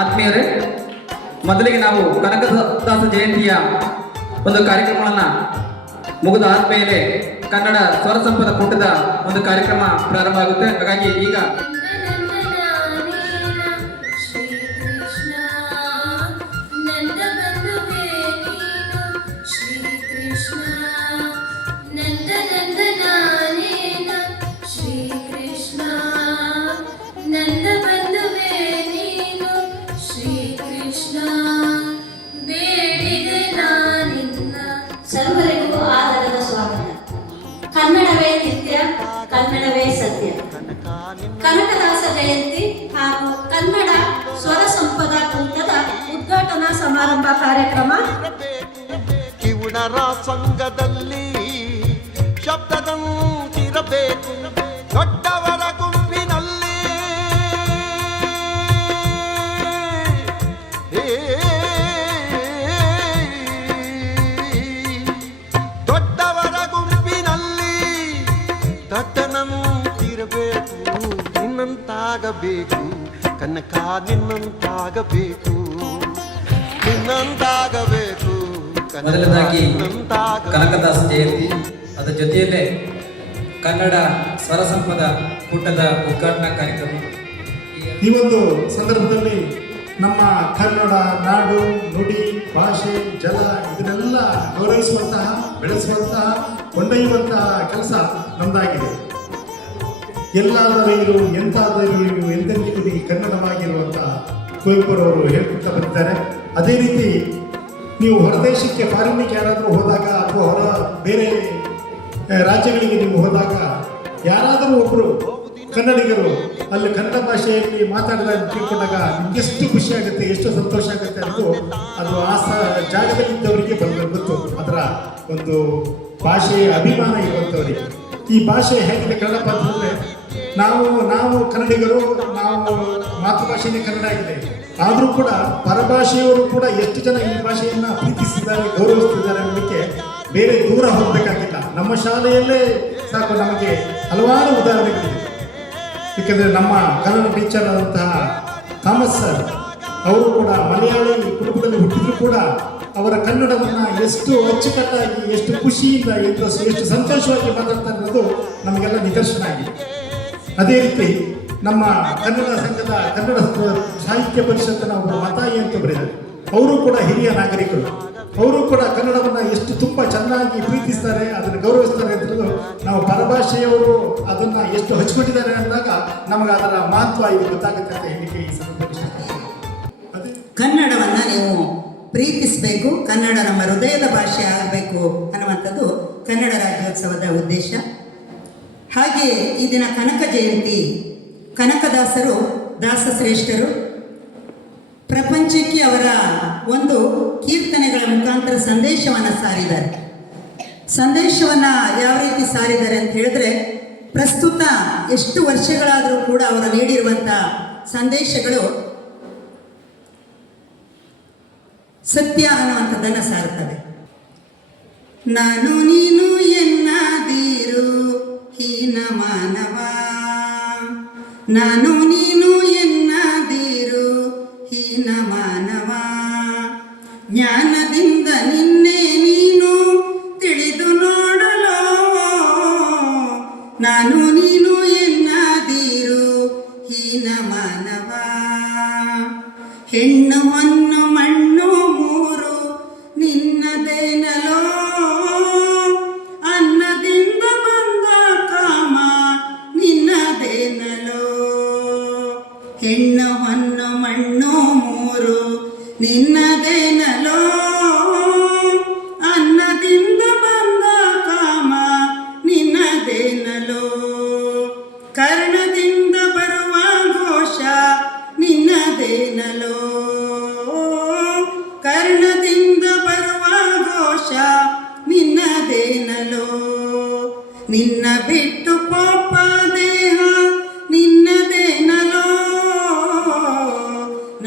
ಆತ್ಮೀಯರೇ, ಮೊದಲಿಗೆ ನಾವು ಕನಕದಾಸ ಜಯಂತಿಯ ಒಂದು ಕಾರ್ಯಕ್ರಮವನ್ನು ಮುಗಿದ ಆದ್ಮೇಲೆ ಕನ್ನಡ ಸ್ವರ ಸಂಪದ ಕೂಟದ ಒಂದು ಕಾರ್ಯಕ್ರಮ ಪ್ರಾರಂಭ ಆಗುತ್ತೆ. ಹಾಗಾಗಿ ಈಗ ಸರ್ವರಿಗೂ ಆದರದ ಸ್ವಾಗತ. ಕನ್ನಡವೇ ನಿತ್ಯ, ಕನ್ನಡವೇ ಸತ್ಯ. ಕನಕದಾಸ ಜಯಂತಿ ಹಾಗೂ ಕನ್ನಡ ಸ್ವರ ಸಂಪದ ಕೂಟದ ಉದ್ಘಾಟನಾ ಸಮಾರಂಭ ಕಾರ್ಯಕ್ರಮ ಕಿವುಡರ ಸಂಘದಲ್ಲಿ ಶಬ್ದದಂತಿರಬೇಕು, ದೊಡ್ಡವರ ಗುಂಪಿನಲ್ಲಿ ದೊಡ್ಡವರ ಗುಂಪಿನಲ್ಲಿ ದಡ್ಡನಂತಿರಬೇಕು. ನಿನ್ನಂತಾಗಬೇಕು ಕನಕ, ನಿನ್ನಂತಾಗಬೇಕು, ನಿನ್ನಂತಾಗಬೇಕು. ಮೊದಲನೇದಾಗಿ ಕನಕದಾಸ ಜಯಂತಿ, ಅದರ ಜೊತೆಯಲ್ಲೇ ಕನ್ನಡ ಸ್ವರ ಸಂಪದ ಕೂಟದ ಉದ್ಘಾಟನಾ ಕಾರ್ಯಕ್ರಮ. ಈ ಒಂದು ಸಂದರ್ಭದಲ್ಲಿ ನಮ್ಮ ಕನ್ನಡ ನಾಡು, ನುಡಿ, ಭಾಷೆ, ಜಲ ಇದನ್ನೆಲ್ಲ ಗೌರವಿಸುವಂತಹ, ಬೆಳೆಸುವಂತಹ, ಕೊಂಡೊಯ್ಯುವಂತಹ ಕೆಲಸ ನಮ್ಮದಾಗಿದೆ. ಎಲ್ಲಾದರೂ ಇರು, ಎಂತಾದರೂ ಇರು, ಎಂತೆಂದಿಗೂ ಈ ಕನ್ನಡವಾಗಿರುವಂತಹ ಕುವೆಂಪುರವರು ಹೇಳ್ಕೊಳ್ತಾ ಬಂದಿದ್ದಾರೆ. ಅದೇ ರೀತಿ ನೀವು ಹೊರದೇಶಕ್ಕೆ, ಫಾರಿನ್ನಿಗೆ ಯಾರಾದರೂ ಹೋದಾಗ ಅಥವಾ ಹೊರ ಬೇರೆ ರಾಜ್ಯಗಳಿಗೆ ನೀವು ಹೋದಾಗ ಯಾರಾದರೂ ಒಬ್ಬರು ಕನ್ನಡಿಗರು ಅಲ್ಲಿ ಕನ್ನಡ ಭಾಷೆಯಲ್ಲಿ ಮಾತಾಡಿದಾಗ ತಿಳ್ಕೊಂಡಾಗ ನಿಮ್ಗೆ ಎಷ್ಟು ಖುಷಿ ಆಗುತ್ತೆ, ಎಷ್ಟು ಸಂತೋಷ ಆಗುತ್ತೆ ಅನ್ನೋದು ಅದು ಆ ಜಾಗದಲ್ಲಿದ್ದವರಿಗೆ ಗೊತ್ತು. ಅದರ ಒಂದು ಭಾಷೆಯ ಅಭಿಮಾನ ಇರುವಂಥವರಿಗೆ. ಈ ಭಾಷೆ ಹೇಗಿದೆ ಕನ್ನಡ ಅಂತಂದರೆ, ನಾವು ಕನ್ನಡಿಗರು, ನಾವು ಮಾತೃಭಾಷೆಯೇ ಕನ್ನಡ ಆಗಿದೆ. ಆದರೂ ಕೂಡ ಪರಭಾಷೆಯವರು ಕೂಡ ಎಷ್ಟು ಜನ ಈ ಭಾಷೆಯನ್ನು ಪ್ರೀತಿಸಿದ್ದಾರೆ, ಗೌರವಿಸ್ತಿದ್ದಾರೆ ಅನ್ನೋದಕ್ಕೆ ಬೇರೆ ದೂರ ಹೋಗಬೇಕಾಗಿಲ್ಲ. ನಮ್ಮ ಶಾಲೆಯಲ್ಲೇ ಸಾಕು ನಮಗೆ ಹಲವಾರು ಉದಾಹರಣೆಗಳಿವೆ. ಏಕೆಂದರೆ ನಮ್ಮ ಕನ್ನಡ ಟೀಚರ್ ಆದಂತಹ ಥಾಮಸ್ ಸರ್ ಅವರು ಕೂಡ ಮಲಯಾಳಿ ಕುಟುಂಬದಲ್ಲಿ ಹುಟ್ಟಿದ್ರು ಕೂಡ ಅವರ ಕನ್ನಡವನ್ನು ಎಷ್ಟು ಅಚ್ಚುಕಟ್ಟಾಗಿ, ಎಷ್ಟು ಖುಷಿಯಿಂದ, ಎಷ್ಟು ಸಂತೋಷವಾಗಿ ಮಾತಾಡ್ತಾರೆ ಅನ್ನೋದು ನಮಗೆಲ್ಲ ನಿದರ್ಶನ ಆಗಿದೆ. ಅದೇ ರೀತಿ ನಮ್ಮ ಕನ್ನಡ ಸಂಘದ ಕನ್ನಡ ಸಾಹಿತ್ಯ ಪರಿಷತ್ತಿನ ಒಬ್ಬರು ಮತಾಯಿ ಅಂತ ಬರೆದಿದ್ದಾರೆ. ಅವರು ಕೂಡ ಹಿರಿಯ ನಾಗರಿಕರು. ಅವರು ಕೂಡ ಕನ್ನಡವನ್ನು ಎಷ್ಟು ತುಂಬ ಚೆನ್ನಾಗಿ ಪ್ರೀತಿಸ್ತಾರೆ, ಅದನ್ನು ಗೌರವಿಸ್ತಾರೆ ಅಂತಂದು ನಾವು ಪರಭಾಷೆಯವರು ಅದನ್ನು ಎಷ್ಟು ಹಚ್ಕೊಂಡಿದ್ದಾರೆ ಅಂದಾಗ ನಮಗೆ ಅದರ ಮಹತ್ವ ಇದು ಗೊತ್ತಾಗುತ್ತೆ ಅಂತ ಹೇಳಿಕೆ ಈ ಸಂದರ್ಭದಲ್ಲಿ. ಕನ್ನಡವನ್ನು ನೀವು ಪ್ರೀತಿಸಬೇಕು, ಕನ್ನಡ ನಮ್ಮ ಹೃದಯದ ಭಾಷೆ ಆಗಬೇಕು ಅನ್ನುವಂಥದ್ದು ಕನ್ನಡ ರಾಜ್ಯೋತ್ಸವದ ಉದ್ದೇಶ. ಹಾಗೆ ಈ ದಿನ ಕನಕ ಜಯಂತಿ, ಕನಕದಾಸರು ದಾಸಶ್ರೇಷ್ಠರು. ಪ್ರಪಂಚಕ್ಕೆ ಅವರ ಒಂದು ಕೀರ್ತನೆಗಳ ಮುಖಾಂತರ ಸಂದೇಶವನ್ನು ಸಾರಿದ್ದಾರೆ. ಸಂದೇಶವನ್ನು ಯಾವ ರೀತಿ ಸಾರಿದ್ದಾರೆ ಅಂತ ಹೇಳಿದ್ರೆ, ಪ್ರಸ್ತುತ ಎಷ್ಟು ವರ್ಷಗಳಾದರೂ ಕೂಡ ಅವರು ನೀಡಿರುವಂಥ ಸಂದೇಶಗಳು ಸತ್ಯ ಅನ್ನುವಂಥದ್ದನ್ನು ಸಾರುತ್ತವೆ. ನಾನು ನೀನು ಎನ್ನದಿರು ಹೀನ ಮಾನವ, ನಾನು ನೀನು ಎನ್ನದಿರು ಹೀನ ಮಾನವ, ಜ್ಞಾನದಿಂದ ನಿನ್ನೆ ನೀನು ತಿಳಿದು ನೋಡಲು, ನಾನು ನೀನು ಎನ್ನದಿರು ಹೀನ ಮಾನವ. ಹೆಣ್ಣು ಹೊನ್ನು ಮಣ್ಣು ಮೂರು ನಿನ್ನದೇನಲೋ, ಅನ್ನದಿಂದ ಬಂದ ಕಾಮ ನಿನ್ನದೇನಲೋ. ಹೆಣ್ಣು ಹೊನ್ನು ಮಣ್ಣು ಮೂರು ನಿನ್ನದೇನಲೋ, ಅನ್ನದಿಂದ ಬಂದ ಕಾಮ ನಿನ್ನದೇನಲೋ. ಕರ್ಣದಿಂದ ಬರುವ ಘೋಷ ನಿನ್ನದೇನಲೋ, ಕರ್ಣದಿಂದ ಬರುವ ಘೋಷ ನಿನ್ನದೇನಲೋ. ನಿನ್ನ ಬಿಟ್ಟು ಪಾಪ ದೇಹ ನಿನ್ನದೇನಲೋ,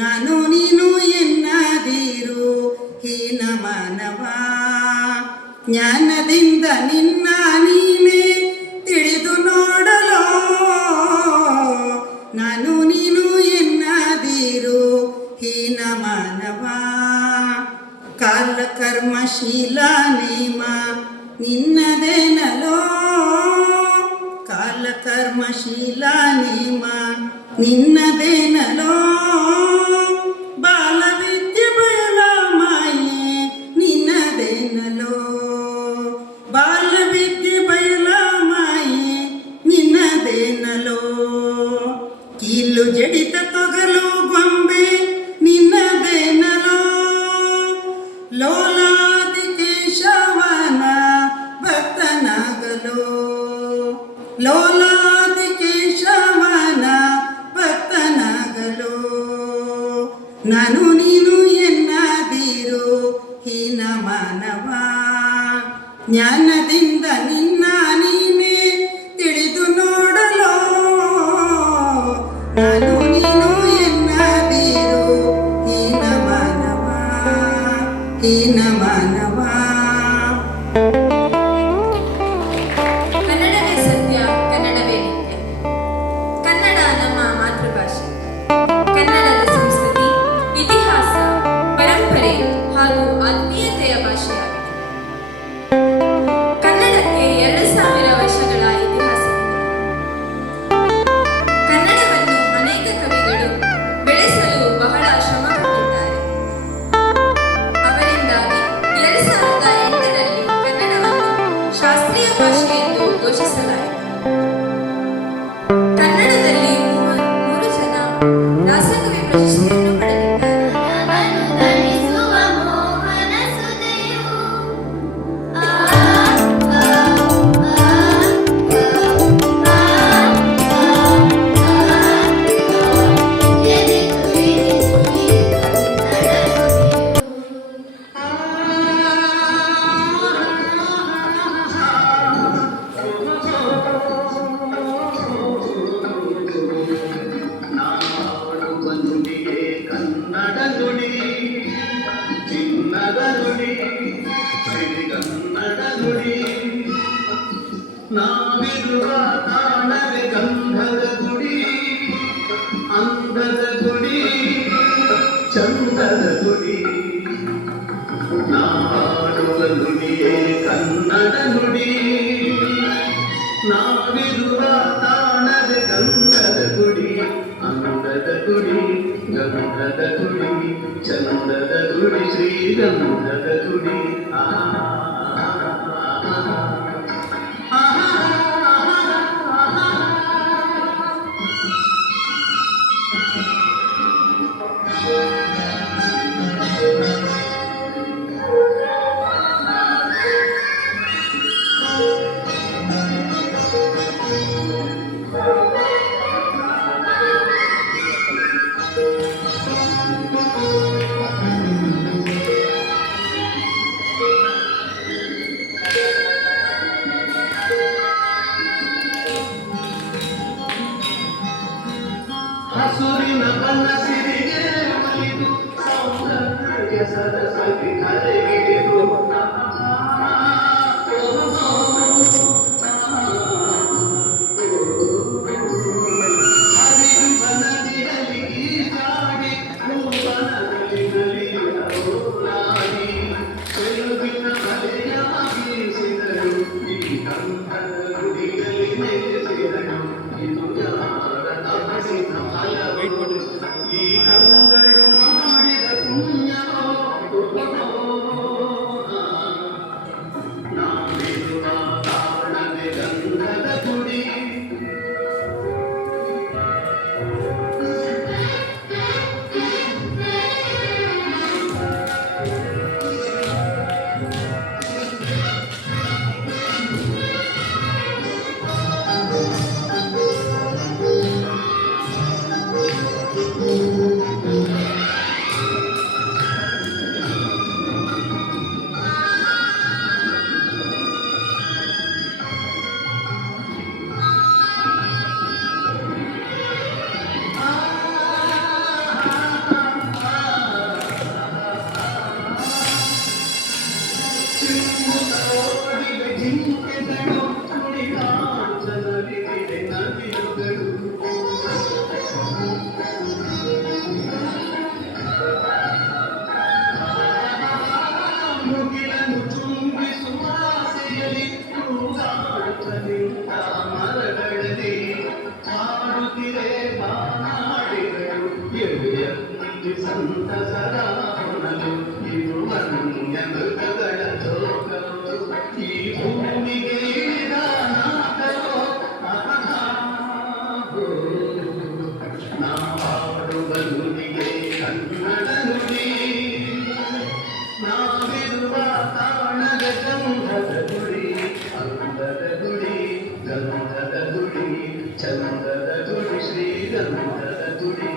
ನಾನು ನೀನು ಎನ್ನದಿರು ಹೀನ ಮಾನವ, ಜ್ಞಾನದಿಂದ ನಿನ್ನ ನೀನೇ ತಿಳಿದು ನೋಡಲು, ನಾನು ನೀನು ಎನ್ನದಿರು ಹೀನ ಕರ್ಮಶೀಲ ನೇಮ ನಿನ್ನದೇನಲೋ, ಕಾಲ ಕರ್ಮಶೀಲ ನೇಮ ನಿನ್ನದೇನಲೋ, ಬಾಲವಿದ್ಯೆ ಬಯಲ ಮಾಯೆ ನಿನ್ನದೇನಲೋ, ಬಾಲವಿದ್ಯೆ ಬಯಲ ಮಾಯೆ ನಿನ್ನದೇನಲೋ, ಕೀಲು ಜಡಿತ ತೊಗಲು ಗೊಂಬೆ ನಿನ್ನದೇನಲೋ, ಲೋಲಾದಿ ಕೇಶವನ ಭಕ್ತನಾಗಲೋ, ಲೋಲಾದಿ ಕೇಶವನ ಭಕ್ತನಾಗಲೋ, ನಾನು ನೀನು ಎನ್ನದಿರು ಹೀನ ಮಾನವ, ಜ್ಞಾನದಿಂದ ನಿನ್ನ ನೀನೇ ತಿಳಿದು ನೋಡಲೋ, ನಾನು ನೀನು ಎನ್ನದಿರು ಹೀನ ಮಾನವ, ಹೀನ ಮಾನವ. ಕನ್ನಡವೇ ಸತ್ಯ, ಕನ್ನಡವೇ ನಿತ್ಯ. ಕನ್ನಡ ನಮ್ಮ ಮಾತೃಭಾಷೆ. ಕನ್ನಡದ ಸಂಸ್ಕೃತಿ, ಇತಿಹಾಸ, ಪರಂಪರೆ ಹಾಗೂ ಆತ್ಮೀಯತೆಯ ಭಾಷೆಯಾಗಿದೆ. ಕನ್ನಡಕ್ಕೆ 2000 ವರ್ಷಗಳ ಇತಿಹಾಸವಿದೆ. ಕನ್ನಡವನ್ನು ಅನೇಕ ಕವಿಗಳು ಬೆಳೆಸಲು ಬಹಳ ಶ್ರಮ ಪಟ್ಟಿದ್ದಾರೆ. ಅವರಿಂದಾಗಿ 2008ರಲ್ಲಿ ಕನ್ನಡವನ್ನು ಶಾಸ್ತ್ರೀಯ ಭಾಷೆ ಎಂದು ಘೋಷಿಸಲಾಯಿತು. ಕನ್ನಡದಲ್ಲಿ 3 ಜನ ರಾಸಕವಿ ಪ್ರಶಸ್ತಿಯನ್ನು ಪಡೆದಿದ್ದಾರೆ. ಅನುದನಿಸುವ ಮೋಹನ ಸುಧೆಯು ಕನ್ನಡ ನುಡಿ ಚಿನ್ನದ ನುಡಿ ಸಿರಿಗನ್ನಡ ನುಡಿ ನಾವಿರುವ ತಾಣವೇ ಗಂಧದ ಗುಡಿ ಅಂದದ ಗುಡಿ ಚಂದದ ಗುಡಿ ನಾಡುವ ನುಡಿಯೇ ಕನ್ನಡ ನುಡಿ ನಾವಿರುವ ತಾಣವೇ ಗಂಧದ ಗುಡಿ ಅಂದದ ಗುಡಿ ಗಂಧದ ಗುಡಿ ಚಂದದ ಗುಡಿ ಶ್ರೀಗಂಧದ ಗುಡಿ ಹಸುರಿನ ಬನಸಿರಿಗೆ ಒಲಿದು ಸೌಂದರ್ಯ ಸರಸಗಿ ಕರೆಗಿಡಿದು ಹರಿದು ಬನದಿಯಲ್ಲಿ ಈಜಾಡಿ ಬನದಲ್ಲಿ ನಲಿಯುವುದಾಡಿ ಬೆಳುಗಿನ ಬಲೆಯಾಗಿ ಬೀಸಿದರು ಈ ಕಂಠದ ಗುಡಿಯಲ್ಲಿ ನೆಲೆಸಿದರು ಇದು ಯಾರ ತಪಸ್ಸಿನ ಫಲವೋ ಈ ಕಂಗರು ಮಾಡಿದ ಪುಣ್ಯವೋ ಸಂತಸರ ಹೊನಲು ಇದು ಮನ್ಯ ಮೃಗಗಳ ಲೋಕವು ಈ ಭೂಮಿಗೆ ಇಳಿದಾನಾಥರೋ ನಾಡುವ ನುಡಿಗೆ ಕನ್ನಡ ನುಡಿ ನಾವಿರುವ ತಾಣದ ಗಂಧದ ಗುಡಿ ಅಂದದ ಗುಡಿ ಗಂಧದ ಗುಡಿ ಚಂದದ ಗುಡಿ ಶ್ರೀಗಂಧದ ಗುಡಿ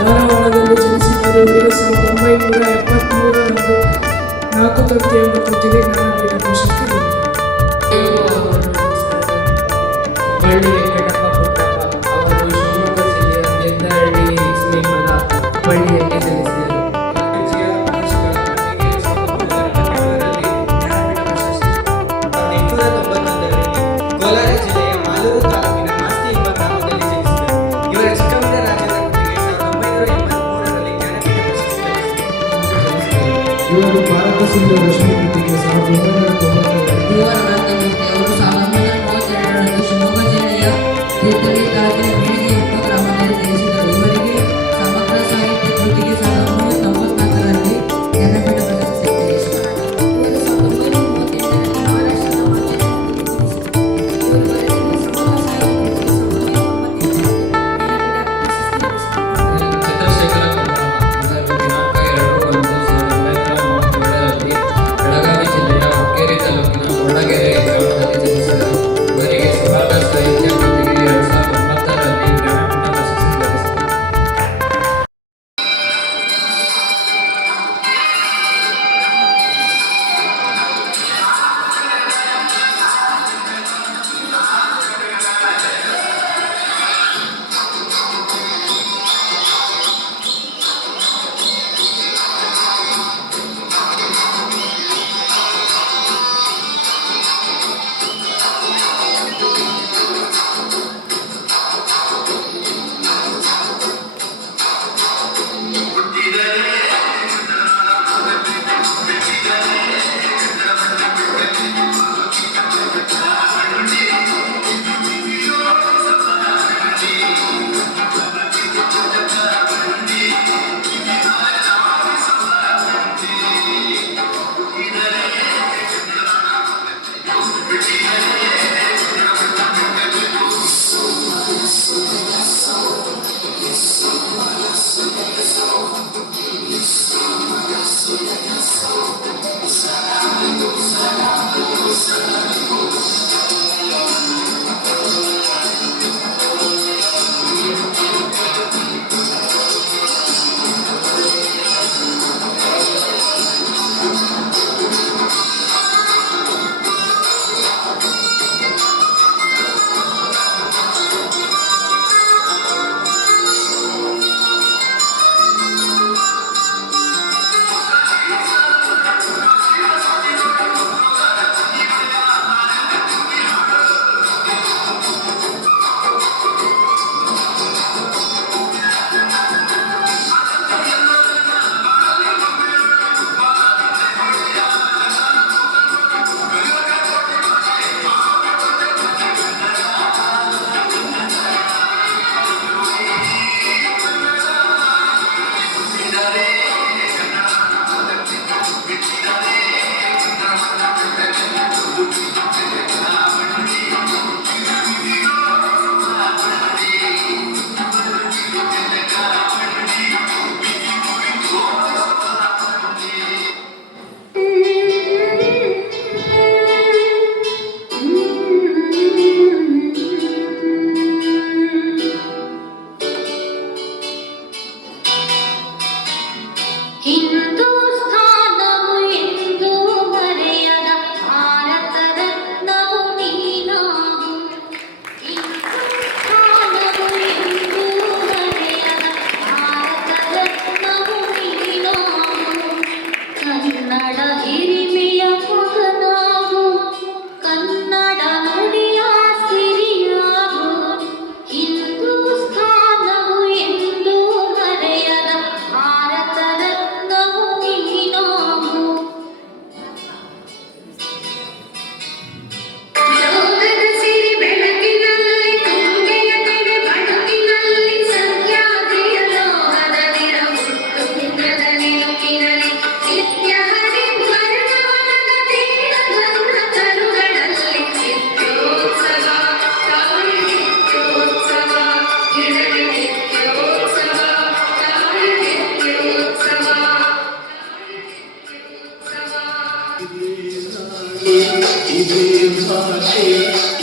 ಧಾರವಾಡದಲ್ಲಿ ಜನಿಸಿದರು. 1973ರಂದು 4 ಕವಿತೆ ಎಂಬ ಕೃತಿಗೆ ಜ್ಞಾನಪೀಠ ಪ್ರಶಸ್ತಿ ಬಂದಿದೆ. ಬಳ್ಳಿ ವೆಂಕಟಪ್ಪ ಪುಟ್ಟಪ್ಪ ಅವರು ಶಿವಮೊಗ್ಗ ಜಿಲ್ಲೆಯ ಗೆದ್ದರಹಳ್ಳಿ ಸಮೀಪದ ಬಳ್ಳಿಯಲ್ಲಿ ಜನಿಸಿದರು. ಕೋಲಾರ ಜಿಲ್ಲೆಯ ಮಾಲೂರು ತಾಲೂಕಿನ ಮಾಸ್ತಿ ಎಂಬ ಗ್ರಾಮದಲ್ಲಿ ಜನಿಸಿದರು. ಇವರ ಚಿಕ್ಕಮಗಳ ರಾಜ್ಯದ ಕೃತಿಗೆ 1983ರಲ್ಲಿ ಜ್ಞಾನಪೀಠ ಪ್ರಶಸ್ತಿ ಲಭಿಸಿದೆ. ಇವರು ಭಾರತ ಸಿಂಧು ರಶ್ಮಿ ಕೃತಿಗೆ 1992 ಅವರು 1932ರಂದು ಶಿವಮೊಗ್ಗ ಜಿಲ್ಲೆಯ ತೀರ್ಥಹಳ್ಳಿ ತಾಲೂಕಿನ ಬೀಳಿಗೆ ಎಂಬ ಗ್ರಾಮದಲ್ಲಿ ಜನಿಸಿದರು. ಇವರಿಗೆ ಸಮಗ್ರ ಸಾಹಿತ್ಯ ಕೃತಿಗೆ 1994ರಲ್ಲಿ ಜ್ಞಾನಪೀಠ ಪ್ರಶಸ್ತಿ ಸಿಕ್ಕಿದೆ. ಇವರು 1938ರಲ್ಲಿ ಮಹಾರಾಷ್ಟ್ರದ ಮಾಧ್ಯಮದಲ್ಲಿ ಜನಿಸಿದರು. ಇವರು ಬರೆದಿರುವ ಸಮಗ್ರ ಸಾಹಿತ್ಯ ಕೃತಿಗೆ 1998ರಲ್ಲಿ ಜ್ಞಾನಪೀಠ ಪ್ರಶಸ್ತಿ ಲಭಿಸಿದೆ. ಚಂದ್ರಶೇಖರ ಕಂಬಾರ. ಇವರು ದಿನಾಂಕ 2/1/1937ರಲ್ಲಿ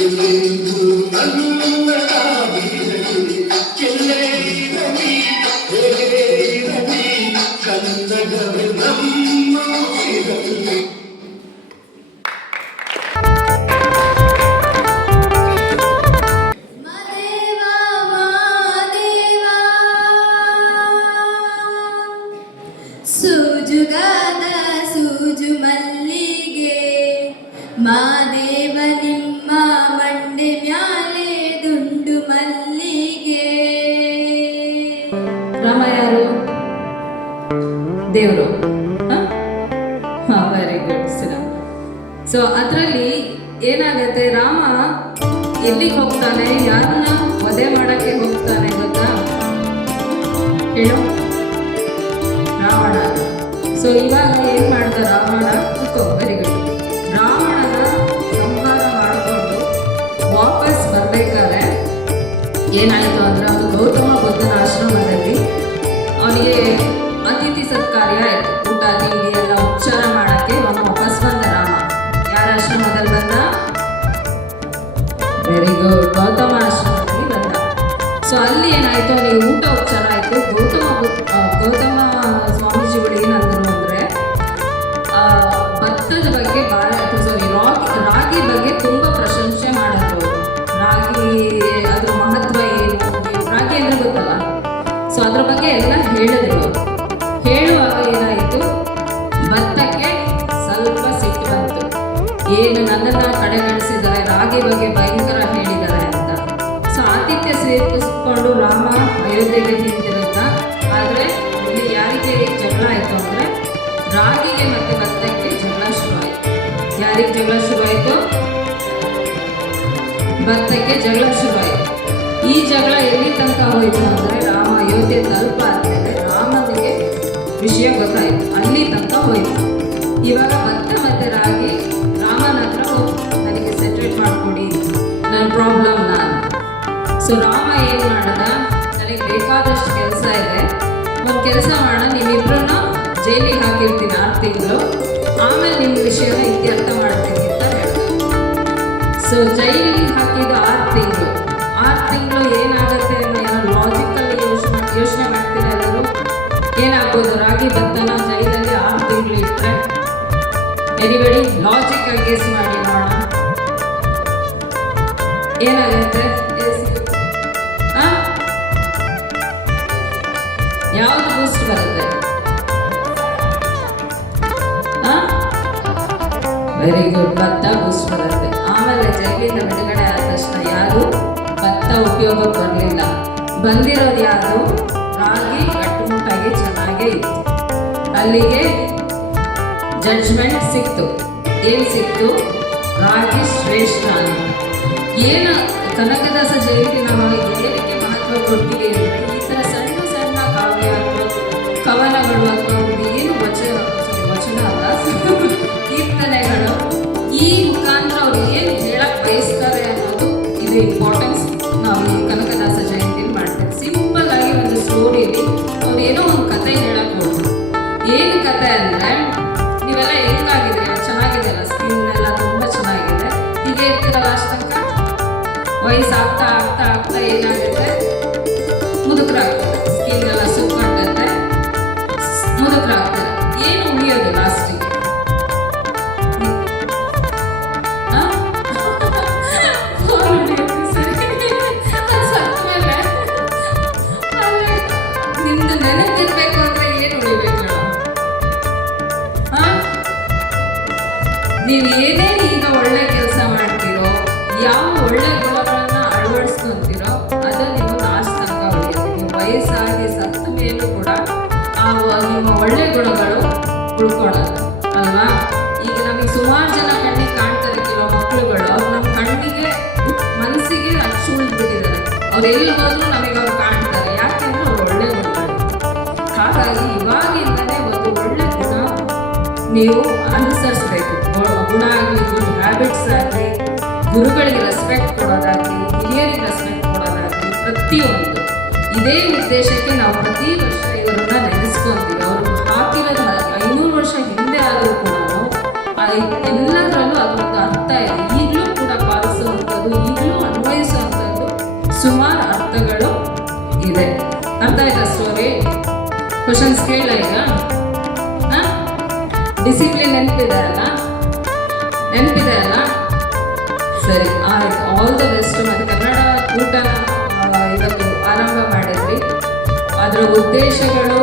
ಎಲ್ಲೆಂದು ನನ್ನ ಬೀರಲಿ ಎಲ್ಲೇ ಇರಲಿ ಹೇಗೆ ಇರಲಿ ಕನ್ನಡವೇ ನಮ್ಮ ಇರಲಿ. ಮದೇವಾ ಮಾದೇವಾ ಸೂಜುಗಾದ ಸೂಜು ಮಲ್ಲಿಗೆ ಮಾದೇವ ನಿಮ್ಮ ಮಂಡೆ ಮ್ಯಾಲೆ ದುಂಡು ಮಲ್ಲಿಗೆ. ರಾಮ ಯಾರು? ದೇವರು. Very good Shriram. ಸೊ ಅದರಲ್ಲಿ ಏನಾಗುತ್ತೆ, ರಾಮ ಎಲ್ಲಿಗೆ ಹೋಗ್ತಾನೆ, ಯಾರನ್ನ ವಧೆ ಮಾಡಕ್ಕೆ ಹೋಗ್ತಾನೆ ಗೊತ್ತಾ? ಹೇಳು. ರಾವಣ. ಸೊ ಇವಾಗ ಏನ್ ಮಾಡ್ದ ರಾವಣ? Very good. ರಾವಣನ ಸಂಹಾರ ಮಾಡಿಕೊಂಡು ವಾಪಸ್ ಬರ್ಬೇಕಾದ್ರೆ ಏನಾಯಿತು ಅಂದ್ರೆ, ಅದು ಗೌತಮ ಬುದ್ಧನ ಆಶ್ರಮದಲ್ಲಿ ಅವನಿಗೆ ಅತಿಥಿ ಸತ್ಕಾರ್ಯ ಆಯಿತು. ಊಟ ತಿಂಡಿ ಎಲ್ಲ ಉಪಚಾರ ಮಾಡಕ್ಕೆ ಅವನು ವಾಪಸ್ ಬಂದ ರಾಮ. ಯಾರ ಆಶ್ರಮದಲ್ಲಿ ಬಂದ? ವೆರಿ ಗುಡ್, ಗೌತಮ ಆಶ್ರಮದಲ್ಲಿ ಬಂದ. ಸೊ ಅಲ್ಲಿ ಏನಾಯಿತು, ಅವನಿಗೆ ಊಟ ಉಪಚಾರ ಆಯಿತು. ಗೌತಮ ಸ್ವಾಮೀಜಿಗಳು ಏನಂದ್ರು ಅಂದರೆ, ಭತ್ತದ ಬಗ್ಗೆ ರಾಗಿ ಬಗ್ಗೆ ತುಂಬ ಪ್ರಶಂಸೆ ಮಾಡಿದ್ರು. ರಾಗಿ ಅದ್ರ ಮಹತ್ವ ಏನು, ರಾಗಿ ಅಂದರೆ ಗೊತ್ತಲ್ಲ. ಸೊ ಅದ್ರ ಬಗ್ಗೆ ಎಲ್ಲ ಹೇಳಿದ್ರು. ಹೇಳುವಾಗ ಏನಾಯಿತು, ಭತ್ತಕ್ಕೆ ಸ್ವಲ್ಪ ಸಿಟ್ಟು ಬಂತು. ಏನು ನನ್ನನ್ನು ಕಡೆಗಣಿಸಿದ್ದಾರೆ, ರಾಗಿ ಬಗ್ಗೆ ಭಯಂಕರ ಹೇಳಿದ್ದಾರೆ ಅಂತ. ಸೊ ಆತಿಥ್ಯ ಸೇರಿಸ್ಕೊಂಡು ರಾಮ ಅಯೋಧ್ಯೆಗೆ ಹಿಂದಿರುತ್ತ. ಆದರೆ ಇಲ್ಲಿ ಯಾರಿಗೆ ಜಗಳ ಆಯಿತು ಅಂದರೆ, ರಾಗಿಗೆ ಮತ್ತು ಭತ್ತಕ್ಕೆ ಜಗಳ ಶುರುವಾಯಿತು. ಯಾರಿಗೆ ಜಗಳ ಶುರುವಾಯಿತು? ಭತ್ತಕ್ಕೆ ಜಗಳ ಶುರುವಾಯಿತು. ಈ ಜಗಳ ಎಲ್ಲಿ ತನಕ ಹೋಯಿತು ಅಂದರೆ, ರಾಮ ಅಯೋಧ್ಯೆ ತಲುಪಾದ್ಮೇಲೆ ರಾಮನಿಗೆ ವಿಷಯ ಗೊತ್ತಾಯಿತು, ಅಲ್ಲಿ ತನಕ ಹೋಯಿತು. ಇವಾಗ ಭತ್ತ ಮತ್ತು ರಾಗಿ ರಾಮನ ಹತ್ರ ಹೋಗಿ ನನಗೆ ಸೆಟ್ರೇಟ್ ಮಾಡಿಕೊಡಿ, ನನ್ನ ಪ್ರಾಬ್ಲಮ್ ನಾನು. ಸೊ ರಾಮ ಏನು ಮಾಡ್ದ, ನನಗೆ ಬೇಕಾದಷ್ಟು ಕೆಲಸ ಇದೆ, ಒಂದು ಕೆಲಸ ಮಾಡೋಣ, ನೀವಿಬ್ರನ್ನ ಜೈಲಿಗೆ ಹಾಕಿರ್ತೀನಿ 6 ತಿಂಗಳು, ಆಮೇಲೆ ನಿಮ್ಮ ವಿಷಯನ ಇತ್ಯರ್ಥ ಮಾಡ್ತೀನಿ ಅಂತ ಹೇಳ್ದ. ಸೊ ಜೈಲಿಗೆ ಹಾಕಿದ್ದು 6 ತಿಂಗಳು. 6 ತಿಂಗಳು ಏನಾಗುತ್ತೆ ಅನ್ನೋ ಏನೋ ಲಾಜಿಕಲ್ಲಿ ಯೋಚನೆ ಮಾಡ್ತೀರ ಎಲ್ಲರೂ? ಏನಾಗ್ಬೋದು? ರಾಗಿ ಭತ್ತನ ಜೈಲಲ್ಲಿ 6 ತಿಂಗಳು ಇಟ್ಟರೆ ಎನಿಬಡಿ ಲಾಜಿಕ್ ಆಗಿ ಗೆಸ್ ಮಾಡಿ ನೋಡೋಣ. ಏನಾಗುತ್ತೆ? ಯಾವುದು ಬೂಸ್ಟ್ ಬರುತ್ತೆ? ವೆರಿ ಗುಡ್, ಭತ್ತ ಬೂಸ್ಟ್ ಬರುತ್ತೆ. ಆಮೇಲೆ ಜೈಲಿಂದ ಬಿಡುಗಡೆ ಆದ ತಕ್ಷಣ ಯಾರು ಭತ್ತ ಉಪಯೋಗಕ್ಕೆ ಬರಲಿಲ್ಲ. ಬಂದಿರೋದು ಯಾರು? ರಾಗಿ ಗಟ್ಟುಮುಟ್ಟಾಗಿ ಚೆನ್ನಾಗೇ ಇತ್ತು. ಅಲ್ಲಿಗೆ ಜಡ್ಜ್ಮೆಂಟ್ ಸಿಕ್ತು. ಏನು ಸಿಕ್ತು? ರಾಗಿ ಶ್ರೇಷ್ಠ ಅಂತ. ಏನು ಕನಕದಾಸ ಜಯಂತಿ ನಾವು ಏನಕ್ಕೆ ಮಹತ್ವ ಕೊಡ್ತೀವಿ ಅಂದರೆ, ಈ ಥರ ಸಣ್ಣ ಸಣ್ಣ ಕಾವ್ಯ ಅಥವಾ ಕವನಗಳು ಅಥವಾ ಏನು ವಚನ ಅಲ್ಲ, ಕೀರ್ತನೆಗಳು, ಈ ಮುಖಾಂತರ ಅವ್ರು ಏನು ಹೇಳಕ್ಕೆ ಬಯಸ್ತಾರೆ ಅನ್ನೋದು ಇದು ಇಂಪಾರ್ಟೆನ್ಸ್. ನಾವು ಈ ಕನಕದಾಸ ಜಯಂತಿ ಮಾಡ್ತೇವೆ. ಸಿಂಪಲ್ ಆಗಿ ಒಂದು ಸ್ಟೋರಿಲಿ ಅವ್ರು ಏನೋ ಒಂದು ಕತೆ ಹೇಳಕ್ಕೆ ಹೋದ್ರು. ಏನು ಕತೆ ಅಂದರೆ, ನೀವೆಲ್ಲ ಹೆಂಗಾಗಿದೆ, ಚೆನ್ನಾಗಿದೆಯಲ್ಲ, ಸ್ಕಿನ್ ಎಲ್ಲ ತುಂಬ ಚೆನ್ನಾಗಿದೆ, ಹೀಗೆ ಇರ್ತೀರಲ್ಲ ಅಷ್ಟು ತನಕ. ವಯಸ್ಸು ಆಗ್ತಾ ಆಗ್ತಾ ಆಗ್ತಾ ಏನಾಗುತ್ತೆ, ಮುದುಕರಾಗ್ತದೆ, ಸ್ಕಿನ್ ಎಲ್ಲ ಸುಕ್ಕಟ್ಟುತ್ತೆ, ಮುದುಕರಾಗ್ತಾರೆ. ಏನು ಉಳಿಯೋದು ಲಾಸ್ಟಿಗೆ? ನಿಮ್ದು ನೆನಪಿರ್ಬೇಕು ಅಂದ್ರೆ ಏನು ಉಳಿಬೇಕು? ನೀವು ಏನೇನು ಈಗ ಒಳ್ಳೆ ಕೆಲಸ ಮಾಡ್ತೀರೋ, ಯಾವ ಒಳ್ಳೆ ಗುಣಗಳನ್ನ ಅಳವಡಿಸ್ಕೊಂತೀರೋ, ಅದು ನೀವು ಲಾಸ್ಟ್ ತನಕ ಉಳಿಯುತ್ತೆ. ನೀವು ವಯಸ್ಸಾಗಿ ಸತ್ತ ಮೇಲೂ ಕೂಡ ನಿಮ್ಮ ಒಳ್ಳೆ ಗುಣಗಳು ಉಳ್ಕೊಳ್ಳೋದು ಅಲ್ವಾ? ಈಗ ನಮಗೆ ಸುಮಾರು ಜನ ಕಣ್ಣಿಗೆ ಕಾಣ್ತಾರೆ, ಕೆಲವು ಮಕ್ಕಳುಗಳು, ಅವ್ರು ನಮ್ಮ ಕಣ್ಣಿಗೆ ಮನಸ್ಸಿಗೆ ಅಚ್ಚು ಉಳಿದ್ಬಿಟ್ಟಿದ್ದಾರೆ. ಅವ್ರು ಎಲ್ಲಿ ಹೋದ್ರು ನಮಗೆ ಅವ್ರು ಕಾಣ್ತಾರೆ. ಯಾಕೆಂದ್ರೆ ಅವ್ರು ಒಳ್ಳೆ ಗುಣಗಳು. ಹಾಗಾಗಿ ಇವಾಗಿಂದಲೇ ಒಂದು ಒಳ್ಳೆ ಗುಣ ನೀವು ಅನುಸರಿಸಬೇಕು. ಗುಣ ಆಗಲಿ, ಗುಡ್ ಹ್ಯಾಬಿಟ್ಸ್ ಆಗಲಿ, ಗುರುಗಳಿಗೆ ರೆಸ್ಪೆಕ್ಟ್ ಕೊಡೋದಾಗಲಿ, ಹಿರಿಯರಿಗೆ ರೆಸ್ಪೆಕ್ಟ್ ಕೊಡೋದಾಗಲಿ, ಪ್ರತಿಯೊಂದು ಇದೇ ಉದ್ದೇಶಕ್ಕೆ ನಾವು ಪ್ರತಿ ವರ್ಷ ಇವರನ್ನ ನೆನೆಸ್ಕೊಂತೀವಿ. ಅವರು ಹಾಕಿರೋದು 500 ವರ್ಷ ಹಿಂದೆ ಆದರೂ ಕೂಡ ಎಲ್ಲದರಲ್ಲೂ ಅದೊಂದು ಅರ್ಥ ಇದೆ. ಈಗಲೂ ಕೂಡ ಪಾಲಿಸುವಂಥದ್ದು ಅದು ಈಗಲೂ ಅನ್ವಯಿಸುವಂಥದ್ದು ಸುಮಾರು ಅರ್ಥಗಳು ಇದೆ. ಅರ್ಥ ಆಯ್ತಾ ಸ್ಟೋರಿ? ಕ್ವಶನ್ಸ್ ಕೇಳ ಈಗ. ಡಿಸಿಪ್ಲಿನ್ ನೆನಪಿದೆ ಅಲ್ಲ? ಸರಿ, ಆಯ್ತು. All the best. ಮತ್ತು ಕನ್ನಡ ಕೂಟನ ಇವತ್ತು ಆರಂಭ ಮಾಡಿದ್ರಿ. ಅದರ ಉದ್ದೇಶಗಳು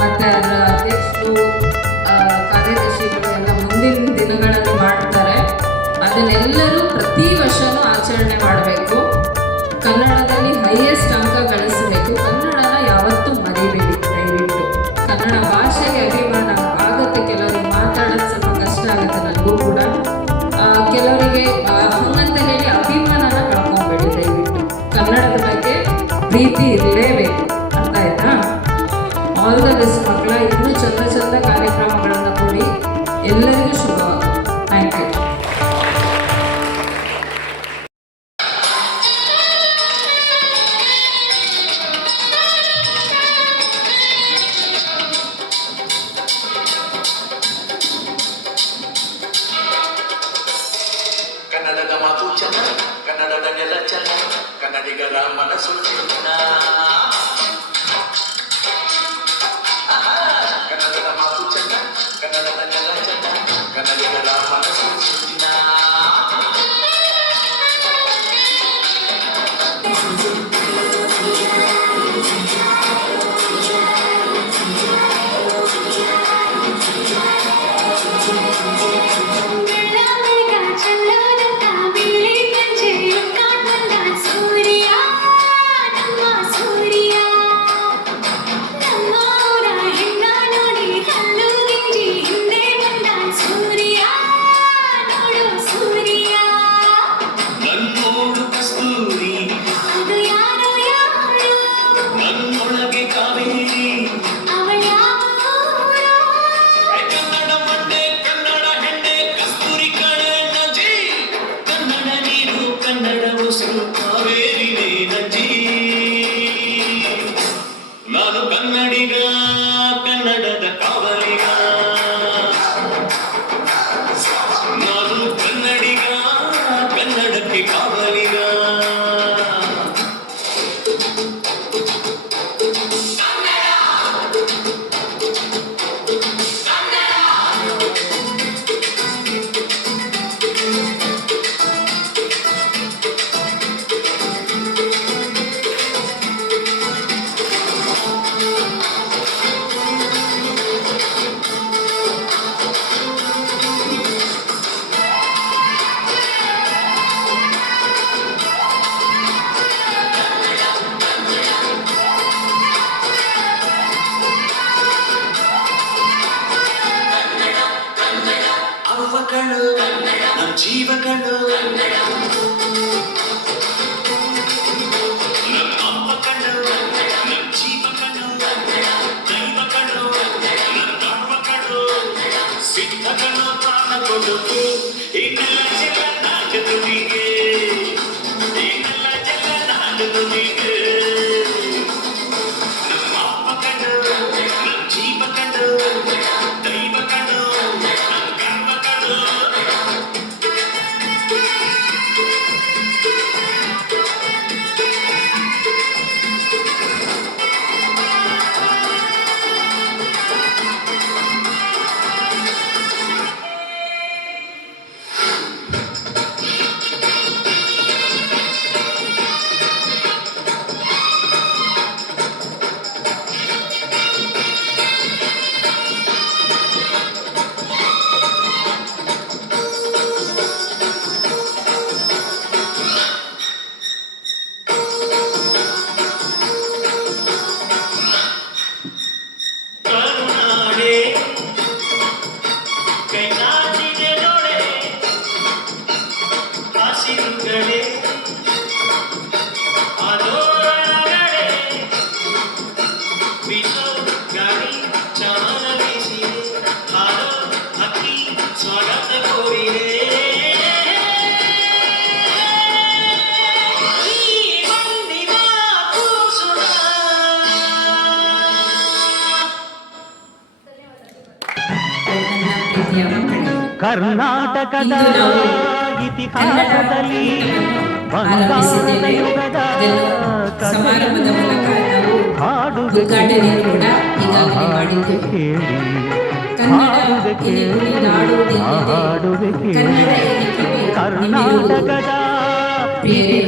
ಮತ್ತು ಅದರ ಅಧ್ಯಕ್ಷರು, ಕಾರ್ಯದರ್ಶಿಗಳು ಎಲ್ಲ ಮುಂದಿನ ದಿನಗಳಲ್ಲಿ ಮಾಡ್ತಾರೆ. ಅದನ್ನೆಲ್ಲರೂ ಪ್ರತಿ ವರ್ಷವೂ ಆಚರಣೆ ಮಾಡಬೇಕು. ಕನ್ನಡದಲ್ಲಿ ಹೈಯೆಸ್ಟ್ ಅಂಕ ಗಳಿಸಬೇಕು. ಕನ್ನಡನ ಯಾವತ್ತೂ ಮರಿಬೇಡಿ ದಯವಿಟ್ಟು. ಕನ್ನಡ ಭಾಷೆಗೆ ಅಭಿಮಾನ ಆಗುತ್ತೆ. ಕೆಲವರಿಗೆ ಮಾತಾಡೋದು ಸ್ವಲ್ಪ ಕಷ್ಟ ಆಗುತ್ತೆ, ನನಗೂ ಕೂಡ. ಕೆಲವರಿಗೆ ಹಂಗಂತ ಹೇಳಿ ಅಭಿಮಾನನ ಕಳ್ಕೊಂಬೇಡಿ ದಯವಿಟ್ಟು. ಕನ್ನಡದ ಬಗ್ಗೆ ಪ್ರೀತಿ ಇರಲೇಬೇಕು. ಅರ್ಥ ಆಯ್ತಾ? ಆಲ್ ದ ಬೆಸ್ಟ್ ಮಕ್ಕಳ. ಇನ್ನೂ ಚಂದ ಕಾರ್ಯಕ್ರಮಗಳನ್ನು ಕೊಡಿ. ಎಲ್ಲರಿಗೂ ಶುಭವಾಗಲಿ. Thank you. ಕನ್ನಡದ ಮಾತು ಚೆನ್ನ, ಕನ್ನಡದ ನೆಲ ಚೆನ್ನ, ಕನ್ನಡಿಗರ ಮನಸ್ಸು ಚೆನ್ನ. ಕನ್ನಡದ ಮಾತು ಚೆನ್ನ, ಕನ್ನಡದ ನೆಲ ಚೆನ್ನ, ಕನ್ನಡಿಗರ ಮನಸ್ಸು ಚೆನ್ನ. ನನ್ನೋಡು ಕಸ್ತೂರಿ, ನನ್ನೊಳಗೆ ಕಾವೇರಿ. ಕನ್ನಡ ಮಂಡೆ, ಕನ್ನಡ ಹೆಣ್ಣೆ, ಕಸ್ತೂರಿ ಕಣೆ ನಜಿ. ಕನ್ನಡ ನೀರು, ಕನ್ನಡ ಉಸಿರು, ಕಾವೇರಿನೇ ನಜಿ. ನಾನು ಕನ್ನಡಿಗ, ಕನ್ನಡದ ಕಾವಲಿಗ. ನಾನು ಕನ್ನಡಿಗ, ಕನ್ನಡಕ್ಕೆ ಕಾವಲಿಗ. ಅವ್ವಗಳು ನಮ್ಮ ಜೀವಗಳು, ನಮ್ಮ ಅಪ್ಪಗಳು ನಮ್ಮ ಜೀವಗಳು, ದೈವಗಳು ನಮ್ಮ ಅವ್ವಗಳು, ಸಿದ್ಧಗಳು ಪ್ರಾಣ ಕೊಡುವುದು. ಇನ್ನೆಲ್ಲ ಜಲ ನಾಟುವುದಿಗೆ, ಇನ್ನೆಲ್ಲ ಜಲ ನಾಟುವುದಿಗೆ. ನಮ್ಮ ಅಪ್ಪಗಳು ನಮ್ಮ ಜೀವಗಳು, ದೈವಗಳು ನಮ್ಮ ಗರ್ವಗಳು. ಕರುನಾಡೆ ಕೈ ನಾಟಿದೆ ನೋಡೆ, ಹಸಿರುಗಳೇ ಅದೋರಳಗಡೆ, ಬಿಸೋ ಗಾಳಿ ಚಮನ ಬೀಸಿದೆ, ಹಾಡೋ ಹಕ್ಕಿ ಸ್ವಾಗತ ಕೋರಿದೆ. ಈ ಬಂದಿದ ಕೂಸುಳ ಪ್ರೀತಿಯ ಮಕ್ಕಳೇ, ಕರ್ನಾಟಕದ ಇಂದು ನಾವು ಇತಿಹಾಸದಲ್ಲಿ ಆರಂಭಿಸಿದ್ದೇವೆ. ಅದನ್ನು ಸಮಾರಂಭದ ಮೂಲಕ ನಾವು ಉದ್ಘಾಟನೆಯನ್ನು ಕೂಡ ಈಗಾಗಲೇ ಮಾಡಿದ್ದೇವೆ. ಕನ್ನಡ ಎಲೆ ನುಡಿದಾಡುವುದೆಲ್ಲಿದೆ, ಕನ್ನಡ ಎಲೆ ಕಿವಿ ನಿಮಿರುವುದು. ಪ್ರಿಯರೇ,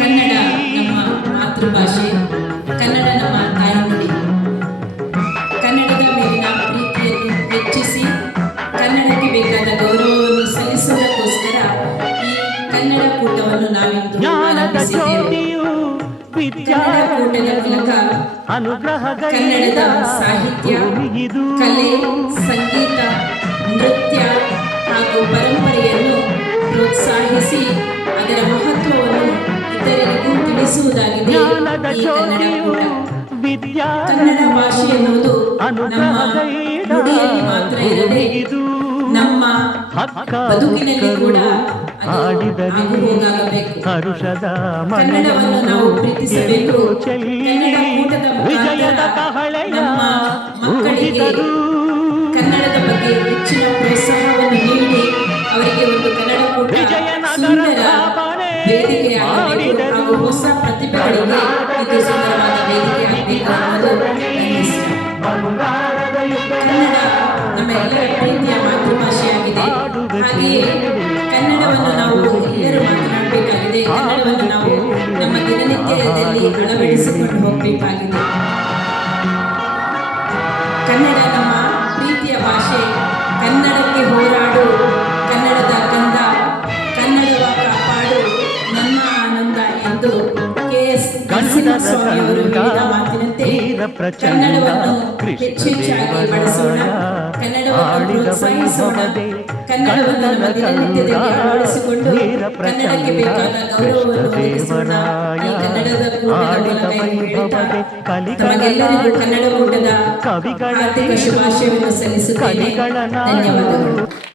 ಕನ್ನಡ ನಮ್ಮ ಮಾತೃಭಾಷೆ, ಕನ್ನಡ ನಮ್ಮ ತಾಯ್ನುಡಿ. ಕನ್ನಡದ ಮೇಲಿನ ಪ್ರೀತಿಯನ್ನು ಹೆಚ್ಚಿಸಿ ಕನ್ನಡಕ್ಕೆ ಬೇಕಾದ ಗೌರವವನ್ನು ಸಲ್ಲಿಸುವುದಕ್ಕೋಸ್ಕರ ಈ ಕನ್ನಡ ಕೂಟವನ್ನು ನಾವಿಂದು ಆರಂಭಿಸಿದ್ದೇವೆ. ಕನ್ನಡ ಕೂಟದ ಮೂಲಕ ಕನ್ನಡದ ಸಾಹಿತ್ಯ, ಕಲೆ, ಸಂಗೀತ, ನೃತ್ಯ ಹಾಗೂ ಪರಂಪರೆಯನ್ನು ಪ್ರೋತ್ಸಾಹಿಸಿ ಅದರ ಮಹತ್ವವನ್ನು ಇತರರಿಗೂ ತಿಳಿಸುವುದಾಗಿದೆ ಈ ಕನ್ನಡ ಕೂಟ. ಕನ್ನಡ ಭಾಷೆ ಎನ್ನುವುದು ನಮ್ಮ ನುಡಿಯಲ್ಲಿ ಮಾತ್ರ ಇರದೆ ನಮ್ಮ ಬದುಕಿನಲ್ಲಿ ಕೂಡ ಅದು ಆಗು ಹೋಗಾಗಬೇಕು. ಕನ್ನಡವನ್ನು ನಾವು ಪ್ರೀತಿಸಬೇಕು. ಕನ್ನಡ ಕೂಟದ ಮುಖಾಂತರ ನಮ್ಮ ಮಕ್ಕಳಿಗೆ ಕನ್ನಡದ ಬಗ್ಗೆ ಹೆಚ್ಚಿನ ಪ್ರೋತ್ಸಾಹವನ್ನು ನೀಡಿ ಅವರಿಗೆ ಒಂದು ಕನ್ನಡ ಕೂಟ ಸುಂದರ ವೇದಿಕೆಯಾಗಬೇಕು ಹಾಗೂ ಹೊಸ ಪ್ರತಿಭೆಗಳಿಗೆ ಇದು ಸುಂದರವಾದ ವೇದಿಕೆ ಆಗಬೇಕು ಅನ್ನೋದು ನನ್ನ ಇಷ್ಟ. ಕನ್ನಡ ನಮ್ಮೆಲ್ಲರ ಪ್ರೀತಿಯ ಮಾತೃಭಾಷೆಯಾಗಿದೆ. ಹಾಗೆಯೇ ಕನ್ನಡವನ್ನು ನಾವು ಎಲ್ಲರೂ ಮಾತನಾಡಬೇಕಾಗಿದೆ. ಕನ್ನಡವನ್ನು ನಾವು ನಮ್ಮ ದಿನನಿತ್ಯದಲ್ಲಿ ಅಳವಡಿಸಿಕೊಂಡು ಹೋಗಬೇಕಾಗಿದೆ. ಕನ್ನಡ ನಮ್ಮ ಪ್ರೀತಿಯ ಭಾಷೆ. ಕನ್ನಡಕ್ಕೆ ಹೋರಾಡು, ಕನ್ನಡದ ಕಂದ, ಕನ್ನಡವ ಕಾಪಾಡು, ನನ್ನ ಆನಂದ ಎಂದು ಕೆ.ಎಸ್. ನರಸಿಂಹಸ್ವಾಮಿಯವರು ಹೇಳಿದ ಮಾತಿನಂತೆ ಕನ್ನಡವನ್ನು ಹೆಚ್ಚೆಚ್ಚಾಗಿ ಬಳಸೋಣ, ಕನ್ನಡವನ್ನು ಪ್ರೋತ್ಸಾಹಿಸೋಣ, ಕನ್ನಡವನ್ನು ನಮ್ಮ ದಿನನಿತ್ಯದಲ್ಲಿ ಅಳವಡಿಸಿಕೊಂಡು ಕನ್ನಡಕ್ಕೆ ಬೇಕಾದ ಗೌರವವನ್ನು ಒದಗಿಸೋಣ. ಈ ಕನ್ನಡದ ಕೂಟದ ಮೂಲಕ ಹೇಳುತ್ತಾ ತಮಗೆಲ್ಲರಿಗೂ ಕನ್ನಡ ಕೂಟದ ಹಾರ್ದಿಕ ಶುಭಾಶಯವನ್ನು ಸಲ್ಲಿಸುತ್ತೇನೆ. ಧನ್ಯವಾದಗಳು.